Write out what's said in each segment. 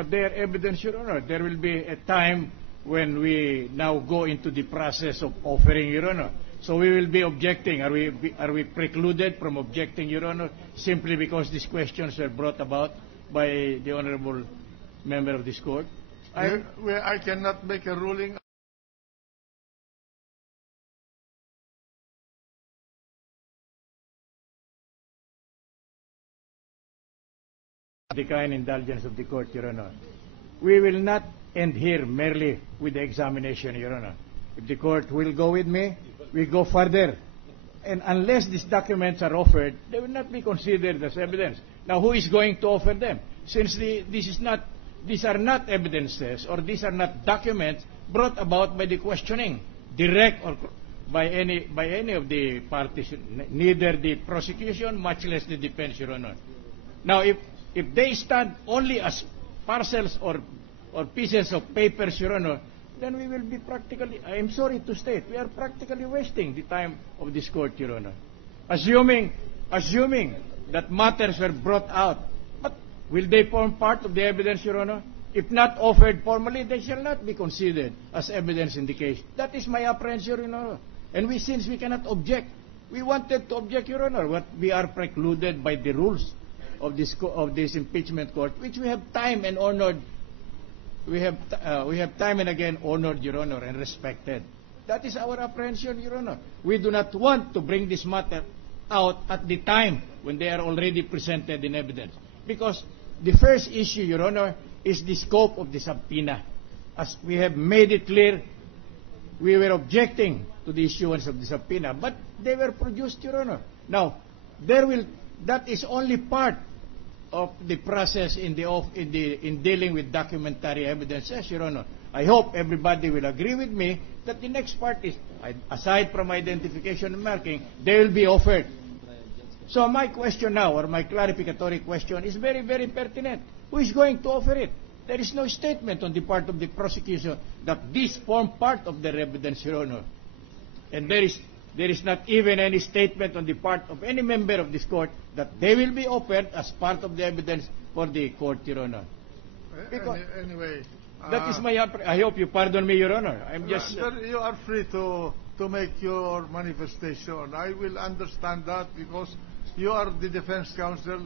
but they are evidence, Your Honor. There will be a time when we now go into the process of offering, Your Honor. So we will be objecting. Are we precluded from objecting, Your Honor, simply because these questions were brought about by the honorable member of this court? I cannot make a ruling. The kind indulgence of the court, Your Honor. We will not end here merely with the examination, Your Honor. If the court will go with me, we go further. And unless these documents are offered, they will not be considered as evidence. Now, who is going to offer them? Since these are not evidences, or these are not documents brought about by the questioning, direct or by any of the parties, neither the prosecution, much less the defense, Your Honor. Now, if they stand only as parcels or pieces of papers, Your Honor, then we will be practically, I am sorry to state, we are practically wasting the time of this court, Your Honor. Assuming that matters were brought out, but will they form part of the evidence, Your Honor? If not offered formally, they shall not be considered as evidence in the case. That is my apprehension, Your Honor. And since we cannot object, we wanted to object, Your Honor, but we are precluded by the rules of this impeachment court, which we have time and honored. We have time and again honored, Your Honor, and respected. That is our apprehension, Your Honor. We do not want to bring this matter out at the time when they are already presented in evidence. Because the first issue, Your Honor, is the scope of the subpoena. As we have made it clear, we were objecting to the issuance of the subpoena, but they were produced, Your Honor. Now, that is only part of the process in dealing with documentary evidences, Your Honor. I hope everybody will agree with me that the next part is, aside from identification and marking, they will be offered. So my question now, or my clarificatory question, is very, very pertinent. Who is going to offer it? There is no statement on the part of the prosecution that this form part of their evidence, Your Honor. And there is not even any statement on the part of any member of this court that they will be offered as part of the evidence for the court, Your Honor. Anyway, that is my. I hope you pardon me, Your Honor. I'm just. You are free to make your manifestation. I will understand that because you are the defense counsel.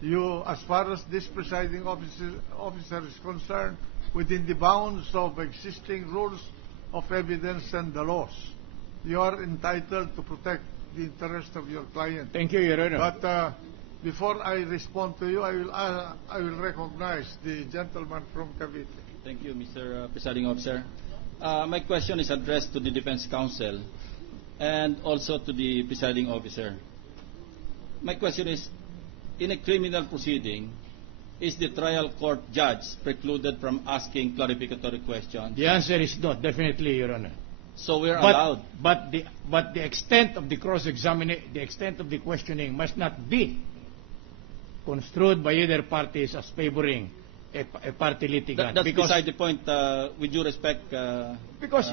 You, as far as this presiding officer is concerned, within the bounds of existing rules of evidence and the laws, you are entitled to protect the interest of your client. Thank you, Your Honor. But before I respond to you, I will recognize the gentleman from Cavite. Thank you, Mr. Presiding Officer. My question is addressed to the defense counsel and also to the presiding officer. My question is, in a criminal proceeding, is the trial court judge precluded from asking clarificatory questions? The answer is no, definitely, Your Honor. So we're allowed. But the extent of the cross-examination, the extent of the questioning must not be construed by either parties as favoring a party litigant. That's beside the point. With due respect, because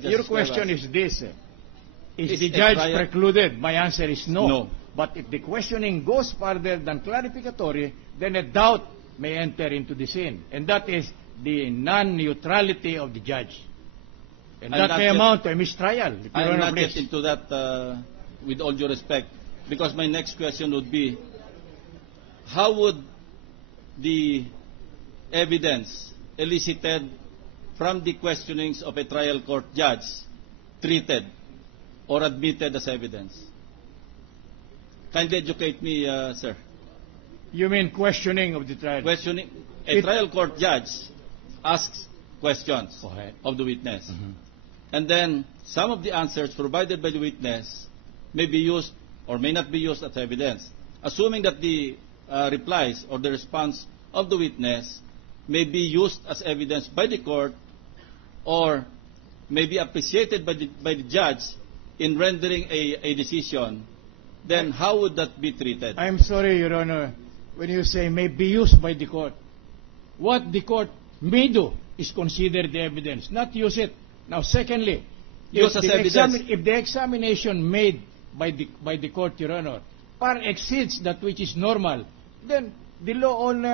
your question is this: is the judge precluded? My answer is no. No. But if the questioning goes further than clarificatory, then a doubt may enter into the scene, and that is the non-neutrality of the judge. And that may amount to a mistrial. I'm not getting into that with all due respect, because my next question would be, how would the evidence elicited from the questionings of a trial court judge treated or admitted as evidence? Kindly educate me, sir. You mean questioning of the trial? Questioning. A trial court judge asks questions of the witness. Mm-hmm. And then some of the answers provided by the witness may be used or may not be used as evidence. Assuming that the replies or the response of the witness may be used as evidence by the court or may be appreciated by the judge in rendering a decision, then how would that be treated? I'm sorry, Your Honor, when you say may be used by the court. What the court may do is consider the evidence, not use it. Now, secondly, if the examination made by the court, Your Honor, far exceeds that which is normal, then the law on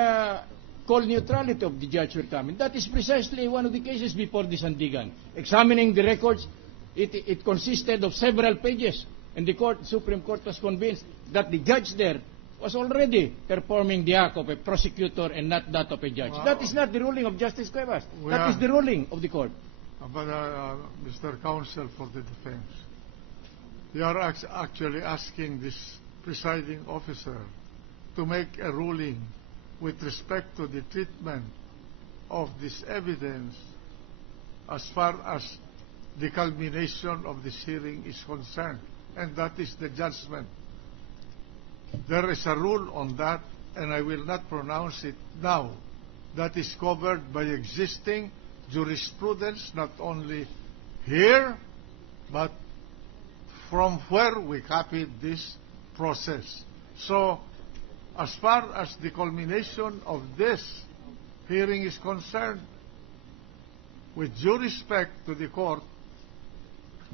called neutrality of the judge will come in. That is precisely one of the cases before the Sandigan. Examining the records, it consisted of several pages, and the Supreme Court was convinced that the judge there was already performing the act of a prosecutor and not that of a judge. Wow. That is not the ruling of Justice Cuevas. We That are- is the ruling of the court. But, Mr. Counsel for the defense, you are actually asking this presiding officer to make a ruling with respect to the treatment of this evidence as far as the culmination of this hearing is concerned, and that is the judgment. There is a rule on that, and I will not pronounce it now. That is covered by existing jurisprudence, not only here, but from where we copied this process. So, as far as the culmination of this hearing is concerned, with due respect to the court,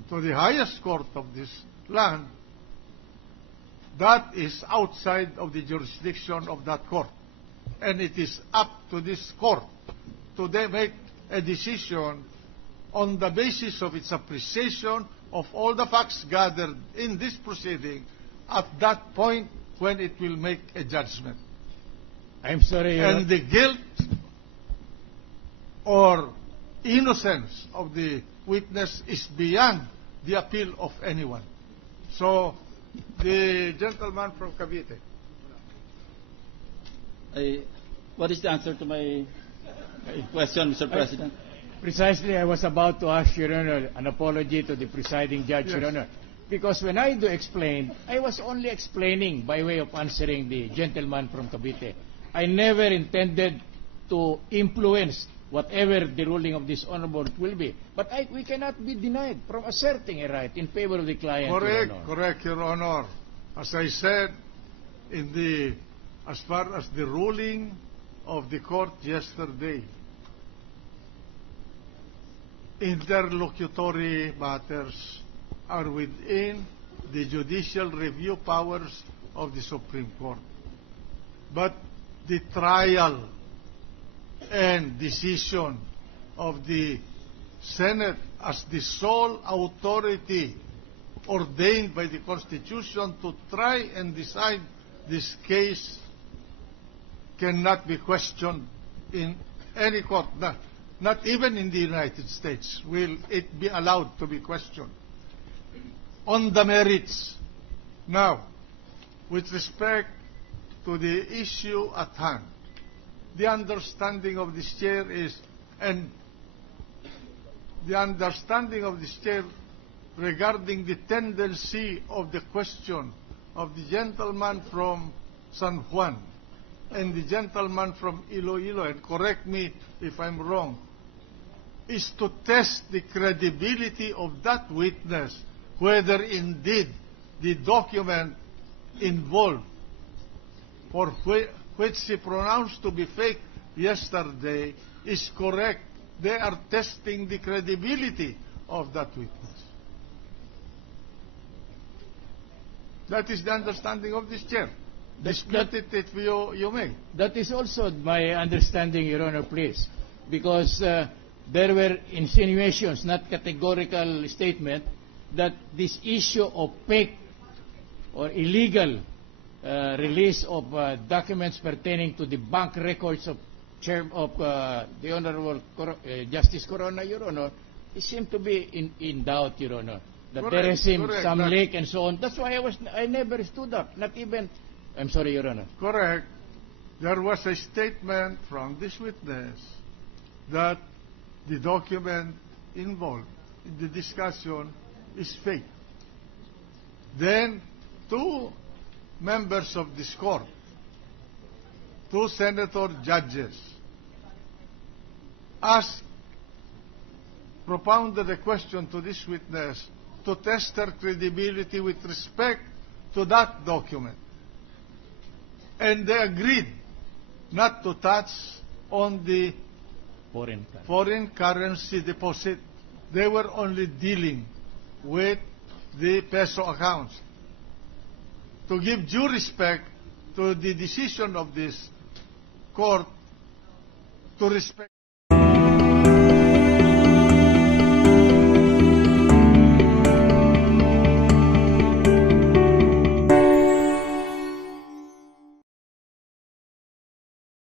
to the highest court of this land, that is outside of the jurisdiction of that court. And it is up to this court to make a decision on the basis of its appreciation of all the facts gathered in this proceeding at that point when it will make a judgment. I'm sorry, Your And the guilt or innocence of the witness is beyond the appeal of anyone. So, the gentleman from Cavite. What is the answer to my question, Mr. President? Precisely, I was about to ask, Your Honor, an apology to the presiding judge, Yes. Your Honor. Because when I do explain, I was only explaining by way of answering the gentleman from Cavite. I never intended to influence whatever the ruling of this honorable will be. But we cannot be denied from asserting a right in favor of the client, Correct, Your Honor. correct, Your Honor. As I said, as far as the ruling of the court yesterday, interlocutory matters are within the judicial review powers of the Supreme Court. But the trial and decision of the Senate as the sole authority ordained by the Constitution to try and decide this case cannot be questioned in any court, not even in the United States will it be allowed to be questioned. On the merits, now, with respect to the issue at hand, the understanding of this chair is, and the understanding of this chair regarding the tendency of the question of the gentleman from San Juan and the gentleman from Iloilo, and correct me if I'm wrong, is to test the credibility of that witness, whether indeed the document involved, for which he pronounced to be fake yesterday, is correct. They are testing the credibility of that witness. That is the understanding of this chair. Dispute it if you may. That is also my understanding, Your Honor, please. Because there were insinuations, not categorical statement, that this issue of fake or illegal release of documents pertaining to the bank records of the Honorable Justice Corona, Your Honor, it seemed to be in doubt, Your Honor. That there is some leak and so on. That's why I never stood up. Not even. I'm sorry, Your Honor. Correct. There was a statement from this witness that the document involved in the discussion is fake. Then, two members of this court, two senator judges, propounded a question to this witness to test her credibility with respect to that document. And they agreed not to touch on the foreign currency deposit. They were only dealing with the peso accounts. To give due respect to the decision of this court to respect